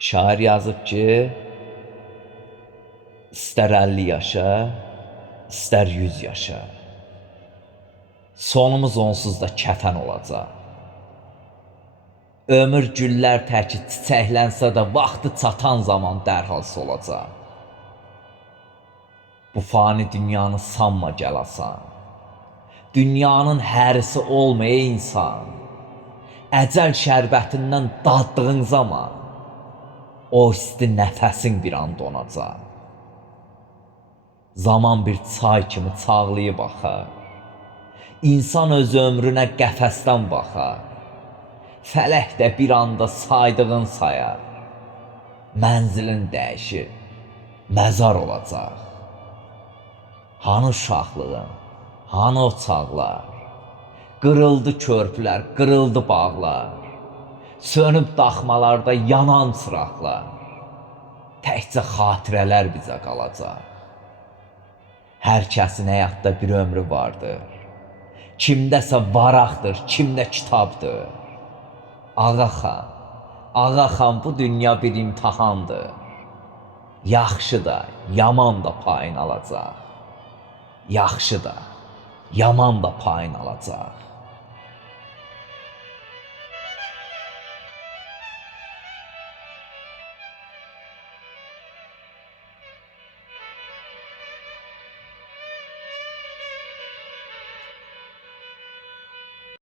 Şair yazıb ki, istər 50 yaşa, istər 100 yaşa, sonumuz onsuz da kəfən olacaq. Ömür güllər təki çiçəklənsə də vaxtı çatan zaman dərhal solacaq. Bu fani dünyanı sanma gəlasan, dünyanın hərisi olmaya insan, əcəl şərbətindən daddığın zaman, o isti nəfəsin bir an donacaq. Zaman bir çay kimi çağlayıb axar, İnsan öz ömrünə qəfəsdən baxar, fələk də bir anda saydığın sayar, mənzilin dəyişir, məzar olacaq. Hanı uşaqlığın, hanı o çağlar, qırıldı körpülər, qırıldı bağlar, sönüb daxmalarda yanan çıraqlar, təkcə xatirələr bizə qalacaq. Hər kəsin həyatda bir ömrü vardır, kimdəsə varaqdır, kimdə kitabdır. Ağaxan, ağaxan, bu dünya bir imtahandır. Yaxşı da, yaman da payını alacaq. Yaxşı da, yaman da payını alacaq.